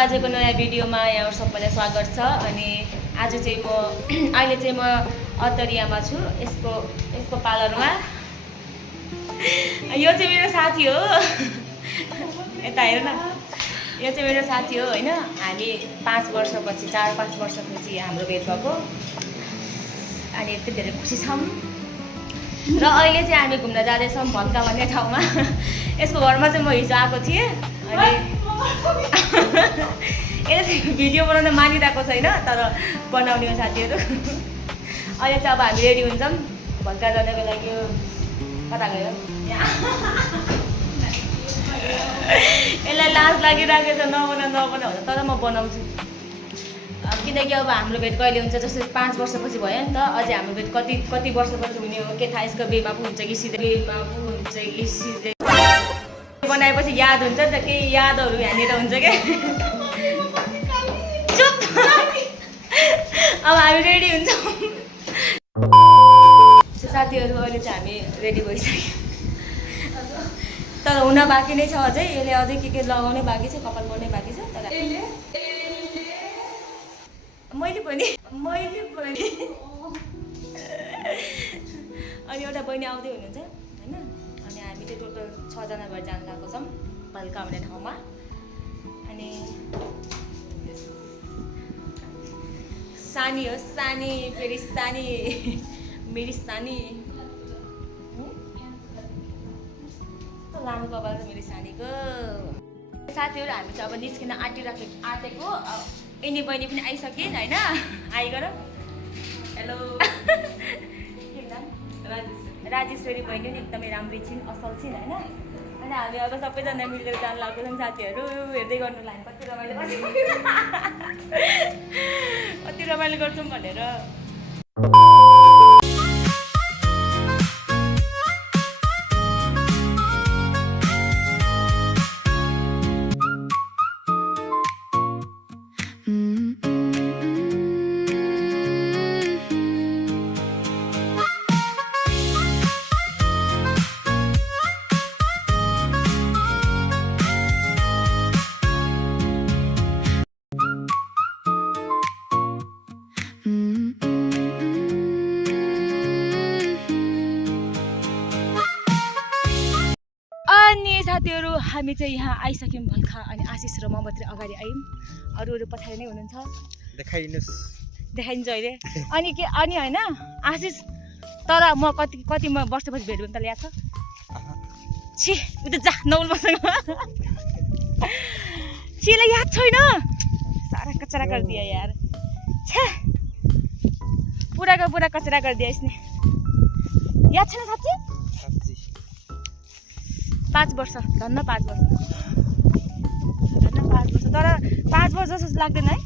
आजको नयाँ भिडियोमा यहाँ सबैलाई स्वागत छ। अनि आज चाहिँ अहिले चाहिँ म अत्तरियामा छु, यसको पार्लरमा। यो चाहिँ मेरो साथी हो, यता हेर न, यो चाहिँ मेरो साथी हो होइन। हामी 4-5 वर्षपछि हाम्रो भेट भएको अनि यति धेरै खुसी छौँ। र अहिले चाहिँ हामी घुम्न जाँदैछौँ भल्का भन्ने ठाउँमा। यसको घरमा चाहिँ म हिजो आएको थिएँ अनि यसले चाहिँ भिडियो बनाउन मानिरहेको छैन, तर बनाउने हो साथीहरू। अहिले चाहिँ अब हामी रेडी हुन्छौँ भल्का जानको लागि। कता गयो यसलाई लाज लागिरहेको छ, नबना भन्छ, तर म बनाउँछु। किनकि अब हाम्रो भेट कहिले हुन्छ, जस्तै 5 वर्षपछि भयो नि त। अझै हाम्रो भेट कति वर्षपछि हुने हो के थाहा। यसको बेमा पो हुन्छ कि सिधै बनाएपछि याद हुन्छ नि त, केही यादहरू यहाँनिर हुन्छ क्या। चुप, अब हामी रेडी हुन्छौँ। साथीहरू अहिले चाहिँ हामी रेडी भइसक्यो, तर हुन बाँकी नै छ अझै। यसले अझै के लगाउनै बाँकी छ, कपाल पर्नै बाँकी छ। तर मैले पनि अनि एउटा बहिनी आउँदै हुनुहुन्छ होइन। अनि हामी चाहिँ टोटल 6 जना भएर जान लागेको छौँ भल्का भन्ने ठाउँमा। अनि सानी हो, सानी फेरि सानी, मेरी सानी लामो कपाल छ मेरो सानीको। साथीहरू हामी चाहिँ अब निस्किन आँटेको। यिनी बहिनी पनि आइसकिन् होइन। आइगर हेलो राजेश्वरी बहिनी पनि एकदमै राम्री छिन्, असल छिन् होइन। अनि हामी अब सबैजना मिलेर जान लागेको छौँ साथीहरू। हेर्दै गर्नु लाइन कति रमाइलो गर्छौँ भनेर। अनि साथीहरू हामी चाहिँ यहाँ आइसक्यौँ भल्का। अनि आशिष र म मात्रै अगाडि आयौँ, अरू पछाडि नै हुनुहुन्छ। देखाइदिन्छु अहिले। अनि होइन आशिष, तर म कति वर्षपछि भेट हुन त ल्याएको छ। छि उता जा नौल मसँग छिलाई याद छैन, सारा कचरा गरिदिया यार। छे पुरा कचरा गरिदिया यसले, याद छैन साँच्ची। 5 वर्ष धन्न 5 वर्ष, तर 5 वर्ष जस्तो लाग्दैन है।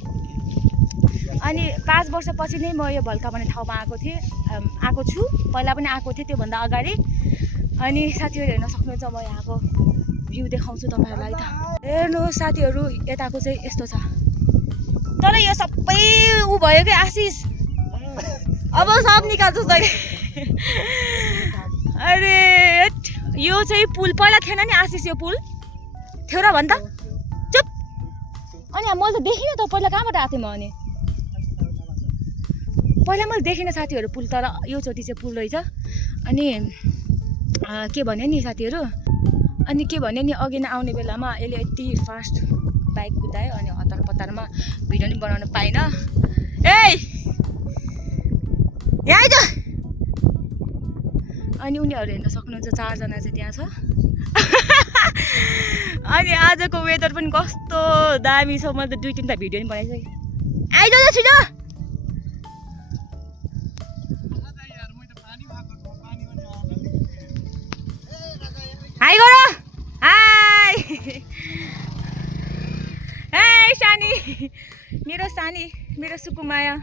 अनि 5 वर्षपछि नै म यो भल्का भन्ने ठाउँमा आएको छु। पहिला पनि आएको थिएँ, त्योभन्दा अगाडि। अनि साथीहरू हेर्न सक्नुहुन्छ, म यहाँको भ्यू देखाउँछु तपाईँहरूलाई त। हेर्नु साथीहरू, यताको चाहिँ यस्तो छ। तर यो सबै ऊ भयो क्या आशिष, अब सब निकाल्छस् तैँले। अरे यो चाहिँ पुल पहिला थिएन नि आशिष, यो पुल थियो र भन् त। चुप। अनि मैले त देखिनँ त पहिला, कहाँबाट आएको थिएँ म। अनि पहिला मैले देखिनँ साथीहरू पुल, तर यो चोटि चाहिँ पुल रहेछ। अनि के भन्यो नि साथीहरू, अनि के भन्यो नि, अघि नै आउने बेलामा यसले यति फास्ट बाइक कुदायो। अनि हतार पतारमा भिडियो पनि बनाउन पाइनँ। यहाँ आइज। अनि उनीहरू हेर्न सक्नुहुन्छ, 4 जना चाहिँ त्यहाँ छ। अनि आजको वेदर पनि कस्तो दामी छ। मैले त 2-3 भिडियो पनि बनाइसकेँ। आइज छिटो। हाई गर, हाई। हे सानी, मेरो सानी, मेरो सुकुमाया।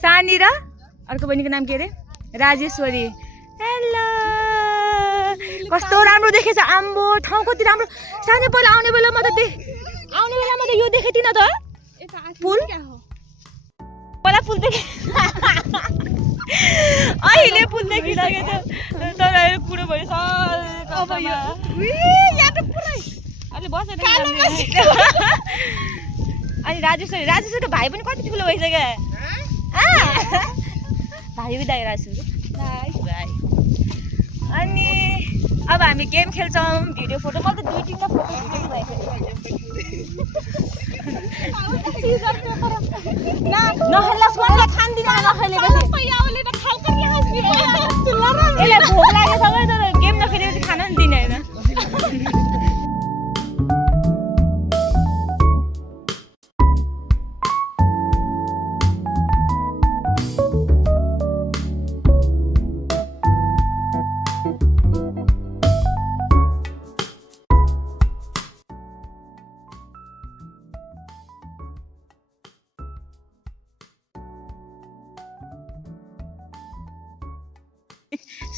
सानी र अर्को बहिनीको नाम के अरे, राजेश्वरी। हेलो, कस्तो राम्रो देखेछ। आम्बो ठाउँ कति राम्रो। सानी पहिला आउने बेलामा त यो देखेको थिइनँ त पुल। पहिला पुल देखेँ। अहिले पुल देखिरहेको छ तर अहिले कुरो भयो अब यो यहाँ त पुरै अहिले बसेर अनि राजेश्वरको भाइ पनि कति ठुलो भइसक्यो भाइ बिदाई राजेश्वर भाइ अनि अब हामी गेम खेल्छौँ भिडियो फोटो म त 2-3 फोटो यसलाई भोक लागेको छ तर गेम नखेलेपछि खान नि दिने होइन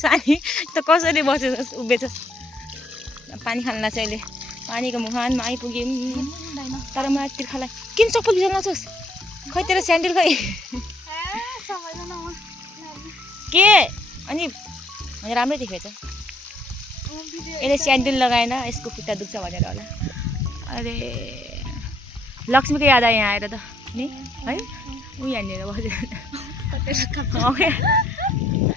सानी त कसरी बसेछस् उभिएछस् पानी खान चाहिँ अहिले पानीको मुहानमा आइपुग्यौँ तर मलाई तिर्खालाई किन चप्पल भित्र नछस् खै तेरो स्यान्डल खै के अनि राम्रै देखेछ यसले स्यान्डल लगाएन यसको खुट्टा दुख्छ भनेर होला अरे लक्ष्मीको याद आयो यहाँ आएर त नि है ऊ यहाँनिर बसेर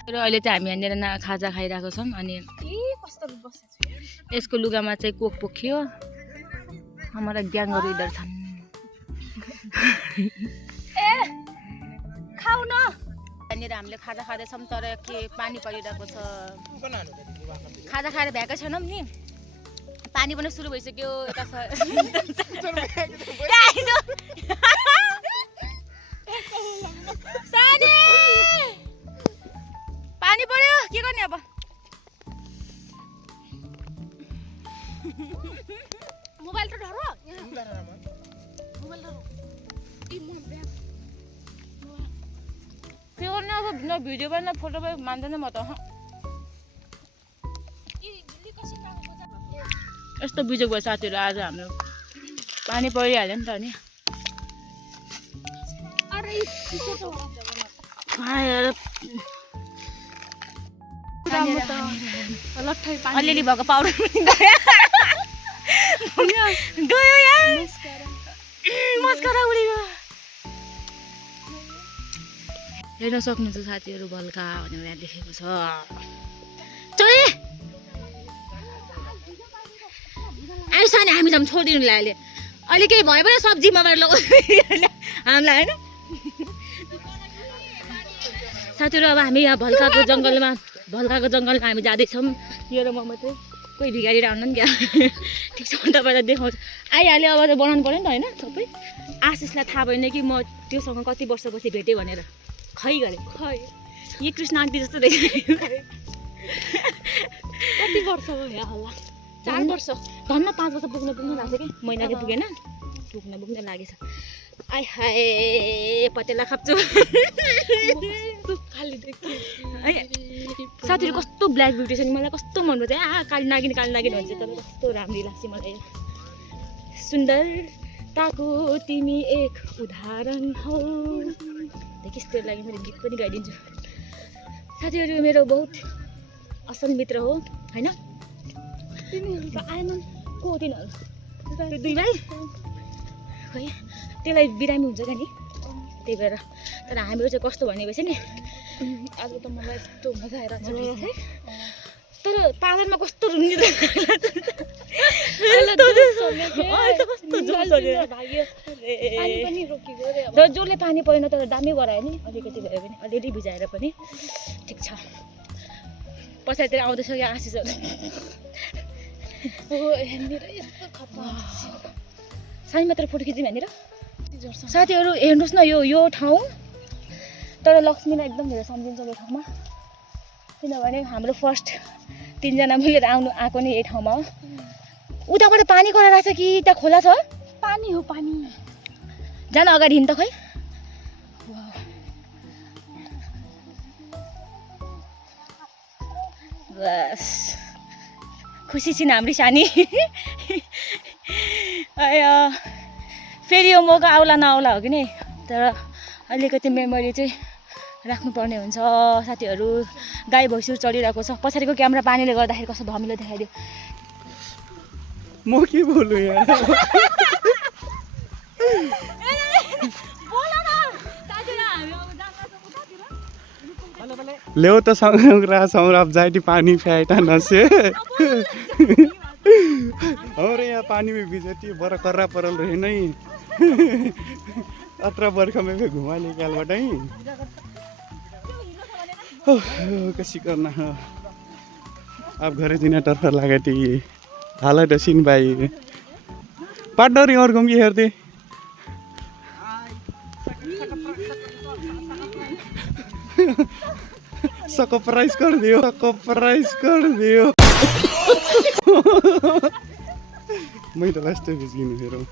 र अहिले चाहिँ हामी यहाँनिर खाजा खाइरहेको छौँ अनि यसको लुगामा चाहिँ कोक पोखियो हाम्रा ग्याङहरू इधर छन् खाऊ न यहाँनिर हामीले खाजा खाँदैछौँ तर के पानी परिरहेको छ खाजा खाएर भ्याएकै छैनौँ नि पानी पनि सुरु भइसक्यो यता पानी पर्यो के गर्ने अब मोबाइल त धरो के गर्ने अब न भिडियो पनि न फोटो पनि मान्दैन म त यस्तो बिजोग भयो साथीहरू आज हाम्रो पानी परिहाल्यो नि त नि अलिअलि भएको पाउडर गयो यार मस्करा उड्यो हेर्न सक्नुहुन्छ साथीहरू भल्का भनेर यहाँ लेखेको छ चले आयो सानी हामी जम छोडिदिनु अहिले अहिले केही भयो भने सब्जीमा हामीलाई होइन साथीहरू अब हामी यहाँ भल्काको जङ्गलमा हामी जाँदैछौँ यो र म मात्रै कोही भिगारी आउनु नि क्या ठिक छ तपाईँलाई देखाउँछु आइहाल्यो अब त बनाउनु पऱ्यो नि त होइन सबै आशिषलाई थाहा भएन कि म त्योसँग कति वर्षपछि भेटेँ भनेर खै गरेँ खै यी कृष्ण आन्टी जस्तो रहेछ कति वर्ष भयो होला 4 वर्ष धन्न 5 वर्ष पुग्न लाग्छ कि महिना चाहिँ पुगेन पुग्न लागेछ आइ हाय पतेला खाप्छु साथीहरू कस्तो ब्ल्याक ब्युटी छ नि मलाई कस्तो मन पर्छ काली नागिन भन्छ तर कस्तो राम्रो लाग्छ मलाई सुन्दरताको तिमी एक उदाहरण हौ त्यस्तो लागि मैले गीत पनि गाइदिन्छु साथीहरू मेरो बहुत असल मित्र हो होइन आएनन् को तिनीहरू त्यो 2 भाइ खै त्यसलाई बिरामी हुन्छ क्या नि त्यही भएर तर हाम्रो चाहिँ कस्तो भनेपछि नि आज त मलाई यस्तो मजा आइरहेको छ तर पालनमा कस्तो रुङ्गी जसले पानी परेन तर दामी गरायो नि अलिकति भयो भने अलिअलि भिजाएर पनि ठिक छ पछाडितिर आउँदैछ क्या आशिषहरू सानी मात्र फोटो खिच्यौँ यहाँनिर साथीहरू हेर्नुहोस् न यो ठाउँ तर लक्ष्मीलाई एकदम धेरै सम्झिन्छ यो ठाउँमा किनभने हाम्रो फर्स्ट 3 जना मिलेर आएको नि यही ठाउँमा हो उताबाट पानी कराइरहेछ कि त्यहाँ खोला छ पानी हो पानी जान अगाडि हिँड्नु त खै बस खुसी छिन् हाम्रो सानी फेरि यो मौका आउला नआउला हो कि नि तर अलिकति मेमोरी चाहिँ राख्नुपर्ने हुन्छ साथीहरू। गाई भैँसीहरू चलिरहेको छ। पछाडिको क्यामेरा पानीले गर्दाखेरि कस्तो धमिलो देखाइदियो। म के बोल्नु यार ल्याउ त सौराब जाइटी पानी फ्याटा नसे और यहाँ पानी में भिजती बड़ा कर्रा परल रहे नहीं 18 वर्ष में भी घुमा ले क्या बताई कैसी करना है आप घरे जिना टर्फ लगा थी हालत सीन भाई पार्टनर और घूम के हेरते सको प्राइस कर दियो मैं तो लास्ट टाइम भिजिनु हेरौँ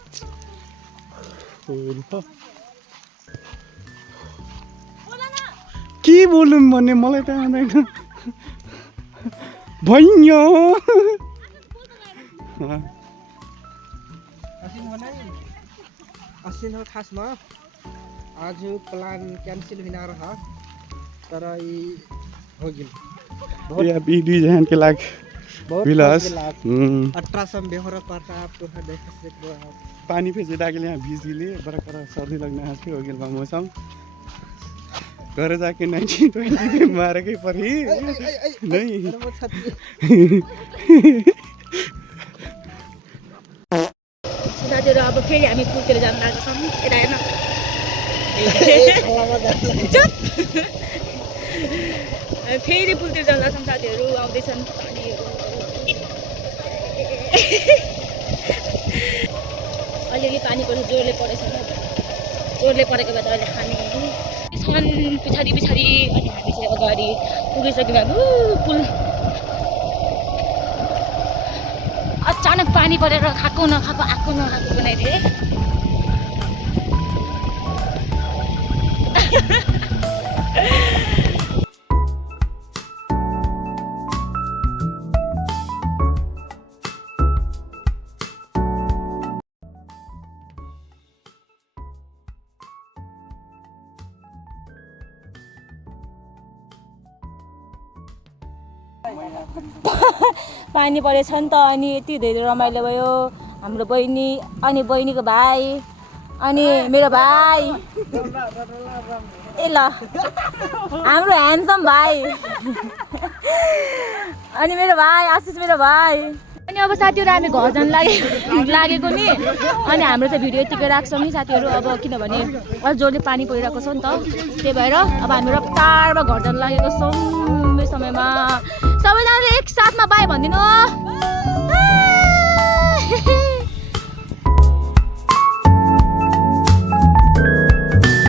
के बोलौँ भन्ने मलाई त आउँदैन भैया असिन हो खासमा आज प्लान क्यान्सल हुन रहा तर हो गेल या बीडी जहन के लाग विलास 18 सम बेहोरा पर्ता आपको देख सकते हो पानी फेंचे डाके यहाँ भिजिले बड़ा सर्दी लगने हाथ हो गेल मौसम घर जाके 1920 मारे के परी नहीं साथीहरू अब फेरि हामी पुलतिर जान लागेका छौँ यता हेर्न फेरि पुलतिर जान लाग्छौँ साथीहरू आउँदैछन् पानीहरू अलिअलि पानी पर्छ जोरले परेछ जोरले परेको भए त अहिले हामी छन् पछाडि अनि हामी चाहिँ अगाडि पुगिसक्यौँ अब पुल अचानक पानी परेर खाएको नखाएको आएको नखाएको बनाइदिए पानी परेछ नि त अनि यति धेरै रमाइलो भयो हाम्रो बहिनी अनि बहिनीको भाइ अनि मेरो भाइ ए ल हाम्रो ह्यान्डसम भाइ अनि मेरो भाइ आशिष मेरो भाइ अनि अब साथीहरू हामी घर जान लागेको नि अनि हाम्रो चाहिँ भिडियो यतिकै राख्छौँ नि साथीहरू अब किनभने अलिक जोरले पानी परिरहेको छ नि त त्यही भएर अब हामी रफ्तारमा घर जान लागेको छौँ यो समयमा सबैजनाले एक साथमा बाई भनिदिनु